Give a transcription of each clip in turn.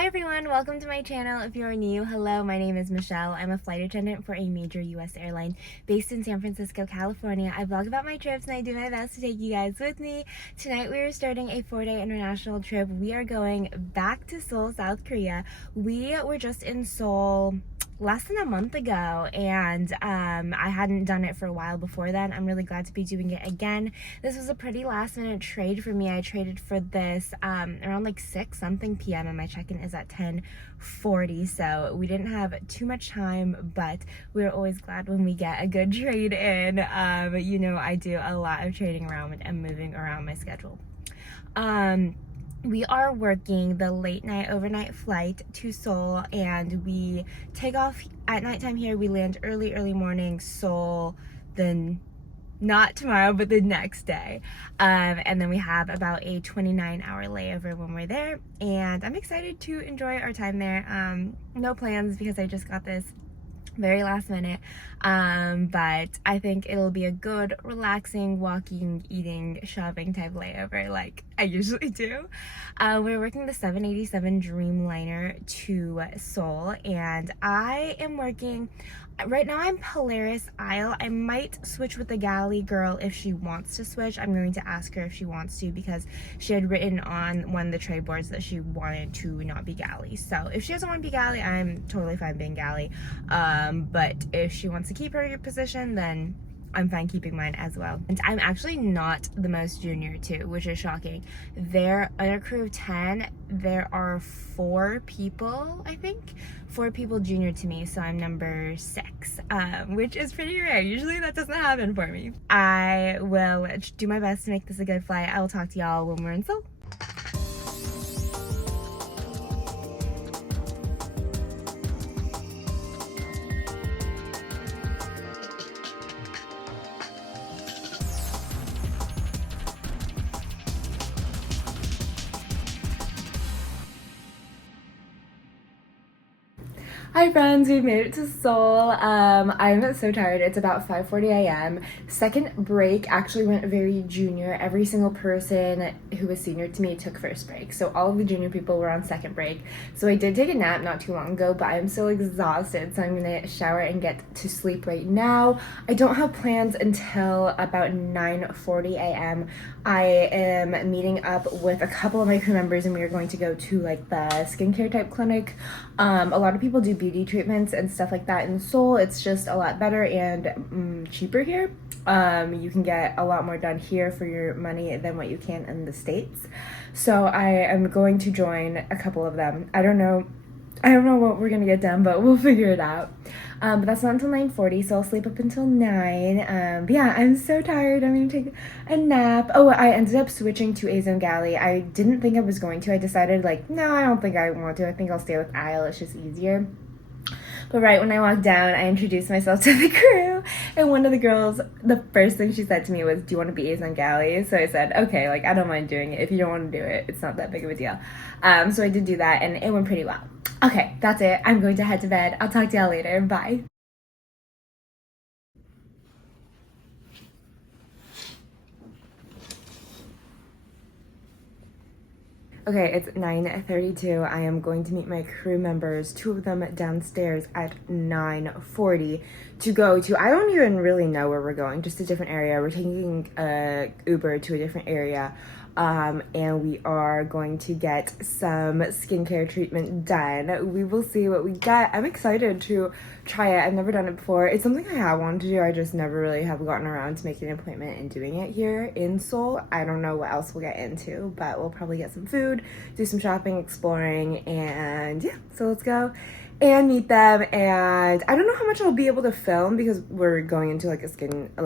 Hi everyone, welcome to my channel. If you're new, hello, my name is Michelle. I'm a flight attendant for a major US airline based in San Francisco, California. I vlog about my trips and I do my best to take you guys with me. Tonight we are starting a 4-day international trip. We are going back to Seoul, South Korea. We were just in Seoul less than a month ago, and I hadn't done it for a while before then. I'm really glad to be doing it again. This was a pretty last minute trade for me. I traded for this around like 6 something p.m. and my check-in is at 10:40, so we didn't have too much time, but we're always glad when we get a good trade in. You know, I do a lot of trading around and moving around my schedule. We are working the late night overnight flight to Seoul, and we take off at nighttime here. We land early morning Seoul, then not tomorrow but the next day, and then we have about a 29-hour layover when we're there, and I'm excited to enjoy our time there. No plans because I just got this very last minute, but I think it'll be a good, relaxing, walking, eating, shopping type layover like I usually do. We're working the 787 Dreamliner to Seoul, and I am working right now. I'm Polaris aisle. I might switch with the galley girl if she wants to switch. I'm going to ask her if she wants to, because she had written on one of the tray boards that she wanted to not be galley. So if she doesn't want to be galley, I'm totally fine being galley. But if she wants to keep her position, then I'm fine keeping mine as well. And I'm actually not the most junior too, which is shocking. There, on a crew of 10, there are 4 people, I think. 4 people junior to me, so I'm number 6, which is pretty rare. Usually that doesn't happen for me. I will do my best to make this a good flight. I will talk to y'all when we're in Seoul. Hi friends, we've made it to Seoul. I'm so tired. It's about 5:40 a.m. Second break actually went very junior. Every single person who was senior to me took first break. So all of the junior people were on second break. So I did take a nap not too long ago, but I'm so exhausted. So I'm gonna shower and get to sleep right now. I don't have plans until about 9:40 a.m. I am meeting up with a couple of my crew members, and we are going to go to like the skincare type clinic. A lot of people do beauty treatments and stuff like that in Seoul. It's just a lot better and cheaper here. You can get a lot more done here for your money than what you can in the States. So I am going to join a couple of them. I don't know what we're gonna get done, but we'll figure it out. But that's not until 9:40, so I'll sleep up until 9. But yeah, I'm so tired. I'm gonna take a nap. Oh, I ended up switching to A-Zone Galley. I didn't think I was going to. I decided like, no, I don't think I want to. I think I'll stay with aisle. It's just easier. But right when I walked down, I introduced myself to the crew, and one of the girls, the first thing she said to me was, do you want to be A-Zone Galley? So I said, okay, like I don't mind doing it. If you don't want to do it, it's not that big of a deal. So I did do that, and it went pretty well. Okay, that's it. I'm going to head to bed. I'll talk to y'all later. Bye. Okay, it's 9:32. I am going to meet my crew members, 2 of them downstairs at 9:40 to go to, I don't even really know where we're going, just a different area. We're taking Uber to a different area. And we are going to get some skincare treatment done. We will see what we get. I'm excited to try it. I've never done it before. It's something I have wanted to do. I just never really have gotten around to making an appointment and doing it here in Seoul. I don't know what else we'll get into, but we'll probably get some food, do some shopping, exploring, and yeah, so let's go and meet them. And I don't know how much I'll be able to film because we're going into like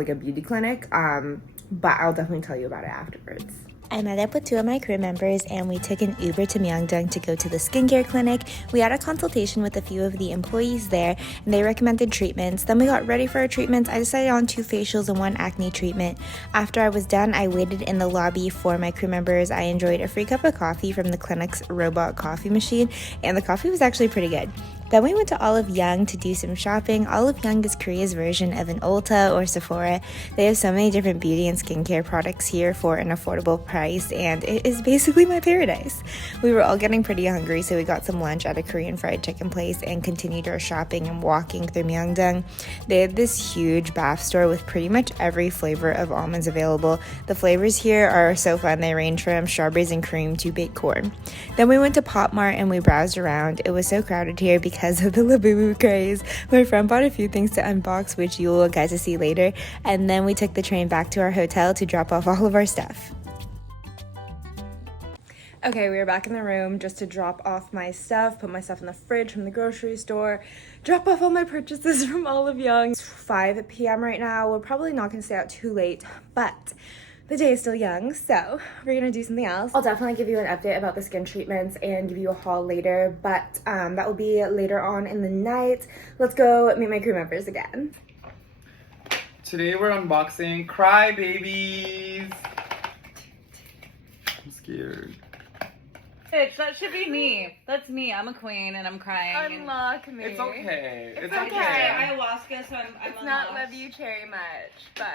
a beauty clinic, but I'll definitely tell you about it afterwards. I met up with 2 of my crew members, and we took an Uber to Myeongdong to go to the skincare clinic. We had a consultation with a few of the employees there, and they recommended treatments. Then we got ready for our treatments. I decided on 2 facials and 1 acne treatment. After I was done, I waited in the lobby for my crew members. I enjoyed a free cup of coffee from the clinic's robot coffee machine, and the coffee was actually pretty good. Then we went to Olive Young to do some shopping. Olive Young is Korea's version of an Ulta or Sephora. They have so many different beauty and skincare products here for an affordable price, and it is basically my paradise. We were all getting pretty hungry, so we got some lunch at a Korean fried chicken place and continued our shopping and walking through Myeongdong. They have this huge bath store with pretty much every flavor of almonds available. The flavors here are so fun. They range from strawberries and cream to baked corn. Then we went to Pop Mart and we browsed around. It was so crowded here because of the Labubu craze. My friend bought a few things to unbox, which you will get to see later, and then we took the train back to our hotel to drop off all of our stuff. Okay, we are back in the room just to drop off my stuff, put my stuff in the fridge from the grocery store, drop off all my purchases from Olive Young. It's 5 p.m. right now. We're probably not going to stay out too late, but the day is still young, so we're gonna do something else. I'll definitely give you an update about the skin treatments and give you a haul later, but that will be later on in the night. Let's go meet my crew members again. Today we're unboxing Cry Babies. I'm scared. Bitch, that should be me. That's me. I'm a queen and I'm crying. Unlock me. It's okay. It's okay. okay. Ayahuasca, so I'm It's not love you cherry much, but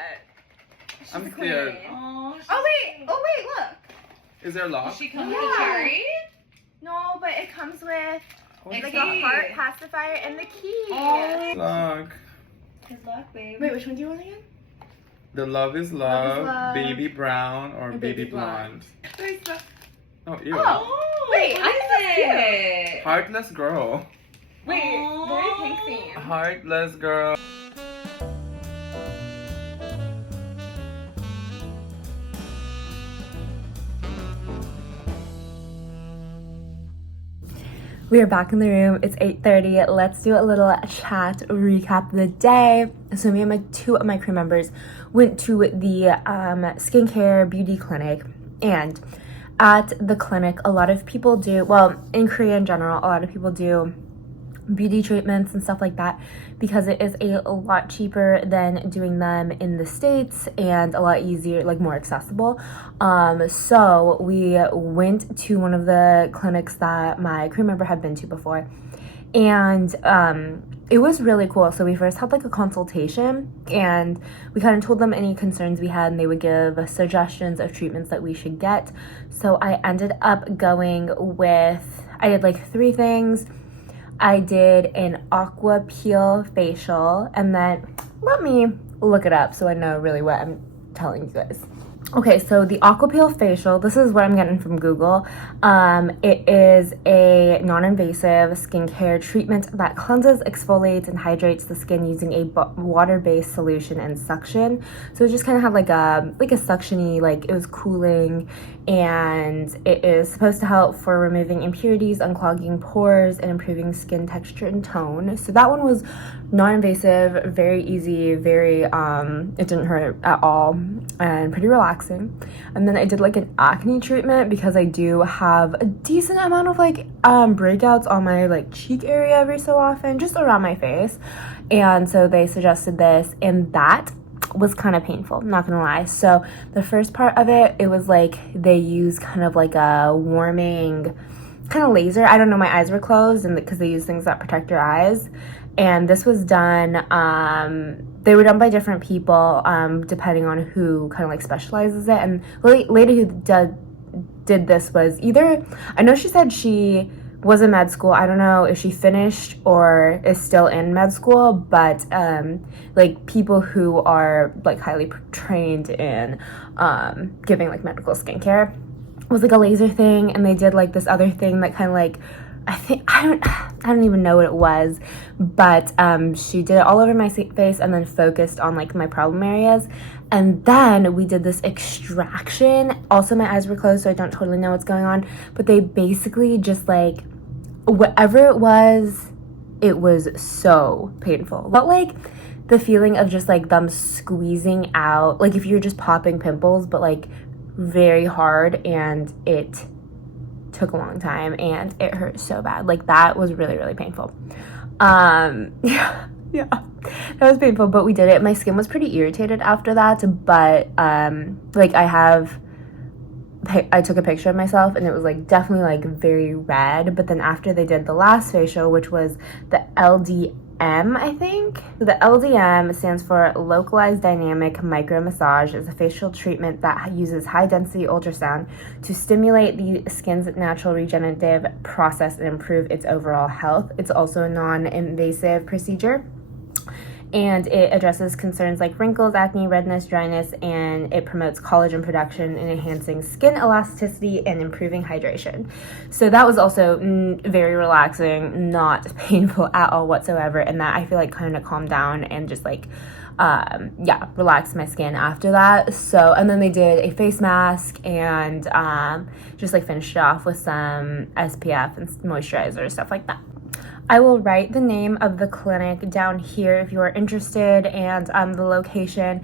I'm scared. Oh, oh wait, look. Is there a lock? does she come with a cherry? No, but it comes with What's like that? a heart pacifier and the key. Oh. Look. Good luck, babe. Wait, which one do you want again? The Love is Love Love, is Love, Baby Brown, or and Baby Baby Blonde. Blonde. Oh, ew. Oh, Wait, what I is think it? Heartless Girl. Wait, Aww. very pink theme. Heartless Girl. We are back in the room. It's 8:30. Let's do a little chat recap of the day. So me and two of my crew members went to the skincare beauty clinic, and at the clinic, a lot of people do, well, in Korea in general, a lot of people do beauty treatments and stuff like that because it is a lot cheaper than doing them in the States and a lot easier, like more accessible. So we went to one of the clinics that my crew member had been to before, and it was really cool. So we first had like a consultation and we kind of told them any concerns we had, and they would give suggestions of treatments that we should get. So I ended up going with, I did like 3 things. I did an aqua peel facial, and then let me look it up so I know really what I'm telling you guys. Okay, so the aqua peel facial, this is what I'm getting from Google. It is a non-invasive skincare treatment that cleanses, exfoliates, and hydrates the skin using a water-based solution and suction. So it just kind of had like a suction-y, like it was cooling, and it is supposed to help for removing impurities, unclogging pores, and improving skin texture and tone. So that one was non-invasive, very easy, very it didn't hurt at all, and pretty relaxing. And then I did like an acne treatment because I do have a decent amount of like breakouts on my like cheek area every so often, just around my face. And so they suggested this, and that was kind of painful, not gonna lie. So the first part of it, it was like they use kind of like a warming kind of laser. I don't know, my eyes were closed, and because they use things that protect your eyes. And this was done, they were done by different people, depending on who kind of like specializes it. And the lady who did this was either, I know she said she was in med school. I don't know if she finished or is still in med school, but like people who are like highly trained in giving like medical skincare, was like a laser thing. And they did like this other thing that kind of like, I don't even know what it was, but she did it all over my face and then focused on like my problem areas. And then we did this extraction. Also, my eyes were closed, so I don't totally know what's going on, but they basically just like, whatever it was so painful. But like the feeling of just like them squeezing out, like if you're just popping pimples, but like very hard, and it took a long time and it hurt so bad. Like that was really, really painful. Yeah, that was painful, but we did it. My skin was pretty irritated after that, but like I have I took a picture of myself and it was like definitely like very red. But then after they did the last facial, which was the LDM, I think. So the LDM stands for Localized Dynamic Micro Massage. It's a facial treatment that uses high density ultrasound to stimulate the skin's natural regenerative process and improve its overall health. It's also a non-invasive procedure, and it addresses concerns like wrinkles, acne, redness, dryness, and it promotes collagen production and enhancing skin elasticity and improving hydration. So that was also very relaxing, not painful at all whatsoever, and that I feel like kind of calmed down and just like relaxed my skin after that. So, and then they did a face mask and just like finished it off with some SPF and moisturizer, stuff like that. I will write the name of the clinic down here if you are interested, and the location.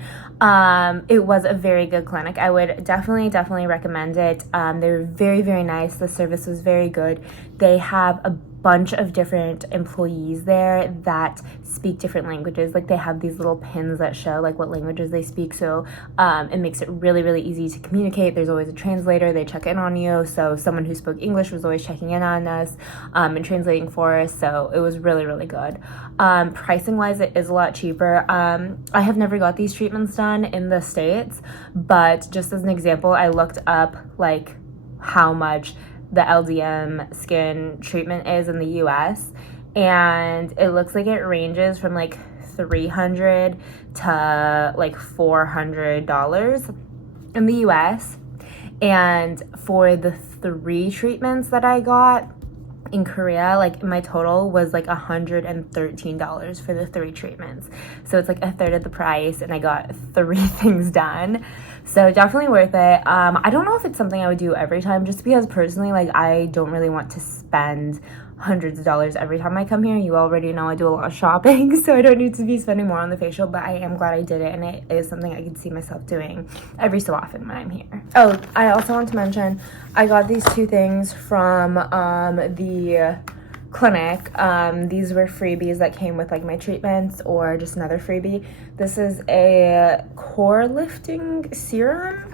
It was a very good clinic. I would definitely recommend it. They were very, very nice. The service was very good. They have a bunch of different employees there that speak different languages. Like they have these little pins that show like what languages they speak, so it makes it really, really easy to communicate. There's always a translator. They check in on you, so someone who spoke English was always checking in on us and translating for us, so it was really, really good. Pricing wise, it is a lot cheaper. I have never got these treatments done in the States, but just as an example, I looked up like how much the LDM skin treatment is in the US, and it looks like it ranges from like $300 to like $400 in the US. And for the 3 treatments that I got in Korea, like my total was like $113 for the 3 treatments. So it's like a third of the price, and I got 3 things done. So definitely worth it. I don't know if it's something I would do every time, just because personally, like I don't really want to spend hundreds of dollars every time I come here. You already know I do a lot of shopping, so I don't need to be spending more on the facial, but I am glad I did it, and it is something I can see myself doing every so often when I'm here. Oh, I also want to mention, I got these 2 things from the clinic. These were freebies that came with like my treatments, or just another freebie. This is a core lifting serum.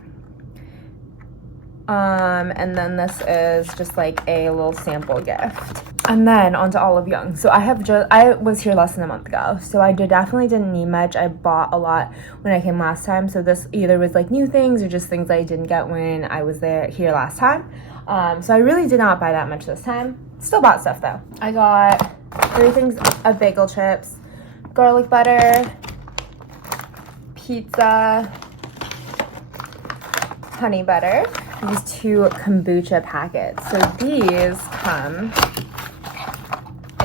And then this is just like a little sample gift. And then onto Olive Young. So I was here less than a month ago, so I definitely didn't need much. I bought a lot when I came last time, so this either was like new things or just things I didn't get when I was here last time. So I really did not buy that much this time. Still bought stuff though. I got 3 things of bagel chips, garlic butter, pizza, honey butter, these 2 kombucha packets. So these come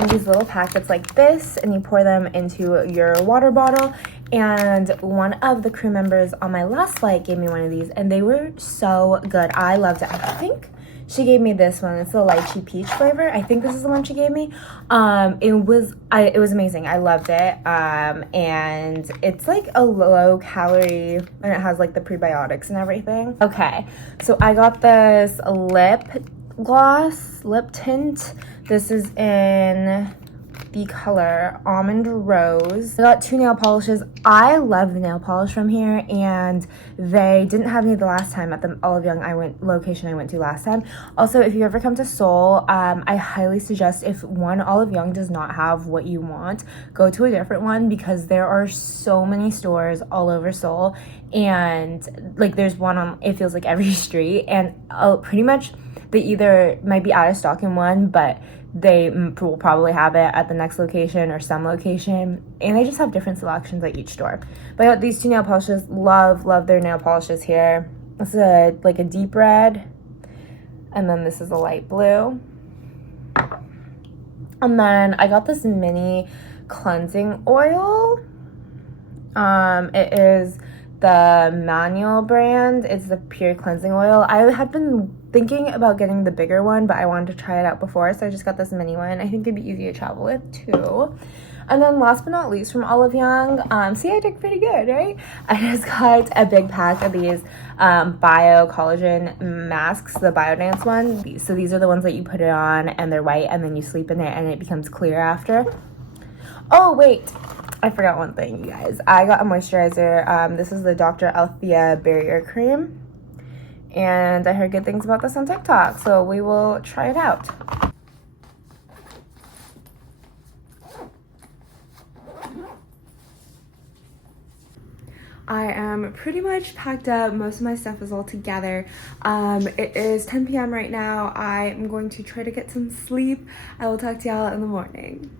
in these little packets like this, and you pour them into your water bottle. And one of the crew members on my last flight gave me one of these, and they were so good. I loved it. I think she gave me this one. It's the lychee peach flavor. I think this is the one she gave me. It was amazing. I loved it. And it's like a low calorie, and it has like the prebiotics and everything. Okay, so I got this lip tint. This is in the color Almond Rose. I got 2 nail polishes. I love the nail polish from here, and they didn't have any the last time at the Olive Young location I went to last time. Also, if you ever come to Seoul, I highly suggest, if one Olive Young does not have what you want, go to a different one, because there are so many stores all over Seoul, and like there's one on, it feels like every street, and pretty much they either might be out of stock in one, but they will probably have it at the next location or some location, and they just have different selections at each store. But I got these 2 nail polishes. Love their nail polishes here. This is like a deep red, and then this is a light blue. And then I got this mini cleansing oil. It is the Manual brand. It's the pure cleansing oil. I had been thinking about getting the bigger one, but I wanted to try it out before, so I just got this mini one. I think it'd be easy to travel with too. And then last but not least, from Olive Young, see, I did pretty good, right? I just got a big pack of these bio collagen masks, the Biodance one. So these are the ones that you put it on, and they're white, and then you sleep in it, and it becomes clear after. Oh, wait. I forgot one thing, you guys. I got a moisturizer. This is the Dr. Althea Barrier Cream. and I heard good things about this on TikTok, so we will try it out. I am pretty much packed up. Most of my stuff is all together. It is 10 p.m. right now. I am going to try to get some sleep. I will talk to y'all in the morning.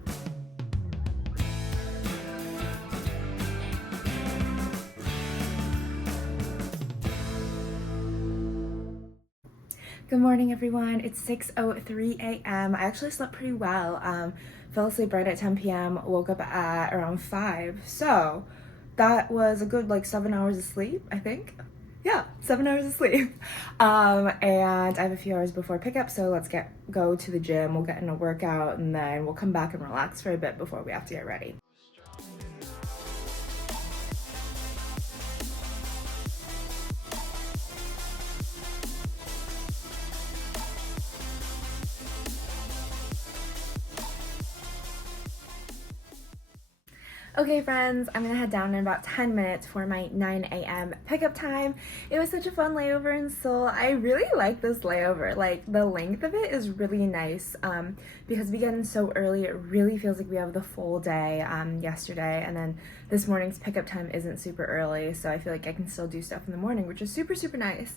Good morning, everyone. It's 6:03 a.m. I actually slept pretty well. Fell asleep right at 10 p.m. Woke up at around 5. So that was a good 7 hours of sleep, I think. Yeah, 7 hours of sleep. And I have a few hours before pickup, so let's go to the gym. We'll get in a workout, and then we'll come back and relax for a bit before we have to get ready. Okay friends, I'm gonna head down in about 10 minutes for my 9 a.m. pickup time. It was such a fun layover in Seoul. I really like this layover. The length of it is really nice because we get in so early. It really feels like we have the full day yesterday, and then this morning's pickup time isn't super early, so I feel like I can still do stuff in the morning, which is super nice.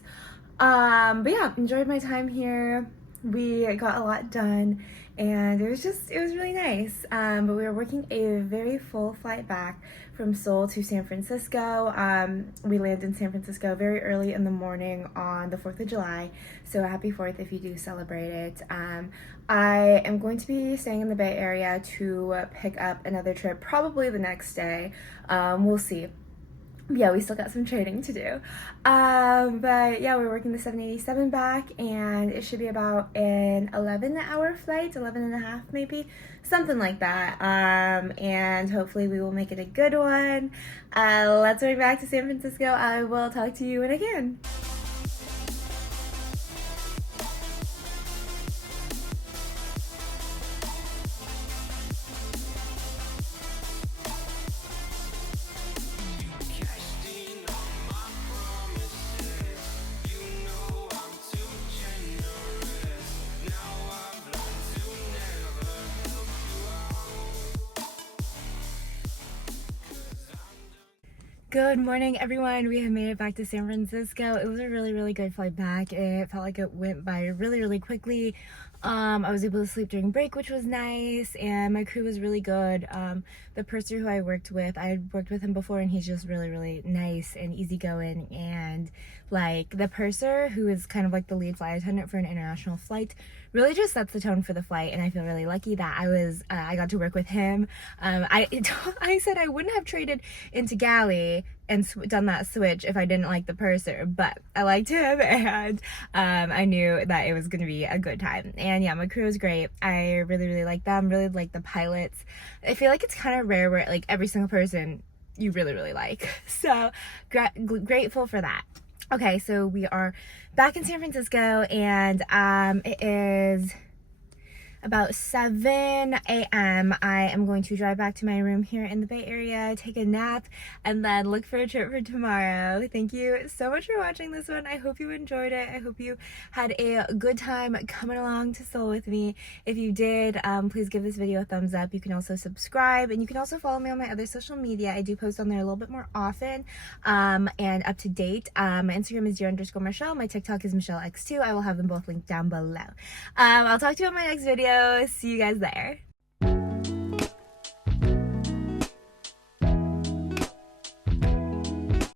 But yeah, enjoyed my time here. We got a lot done, and it was really nice. But we were working a very full flight back from Seoul to San Francisco. We landed in San Francisco very early in the morning on the 4th of July, so happy 4th if you do celebrate it. I am going to be staying in the Bay Area to pick up another trip probably the next day. We'll see. Yeah, we still got some training to do. But yeah, we're working the 787 back, and it should be about an 11-hour flight, 11 and a half maybe, something like that. And hopefully we will make it a good one. Let's go back to San Francisco. I will talk to you when I can. Good morning, everyone. We have made it back to San Francisco. It was a really good flight back. It felt like it went by really quickly. I was able to sleep during break, which was nice, and my crew was really good. The purser who I worked with, I had worked with him before, and he's just really nice and easygoing. And the purser, who is kind of like the lead flight attendant for an international flight, really just sets the tone for the flight, and I feel really lucky that I got to work with him. I said I wouldn't have traded into galley and done that switch if I didn't like the purser, but I liked him, and I knew that it was going to be a good time. And yeah, my crew was great. I really like them, really like the pilots. I feel like it's kind of rare where every single person you really like, so grateful for that. Okay, so we are back in San Francisco, and it is about 7 a.m. I am going to drive back to my room here in the Bay Area, take a nap, and then look for a trip for tomorrow. Thank you so much for watching this one. I hope you enjoyed it. I hope you had a good time coming along to Seoul with me. If you did, please give this video a thumbs up. You can also subscribe, and you can also follow me on my other social media. I do post on there a little bit more often and up to date. My Instagram is dear_Michelle. My TikTok is MichelleX2. I will have them both linked down below. I'll talk to you on my next video. See you guys there.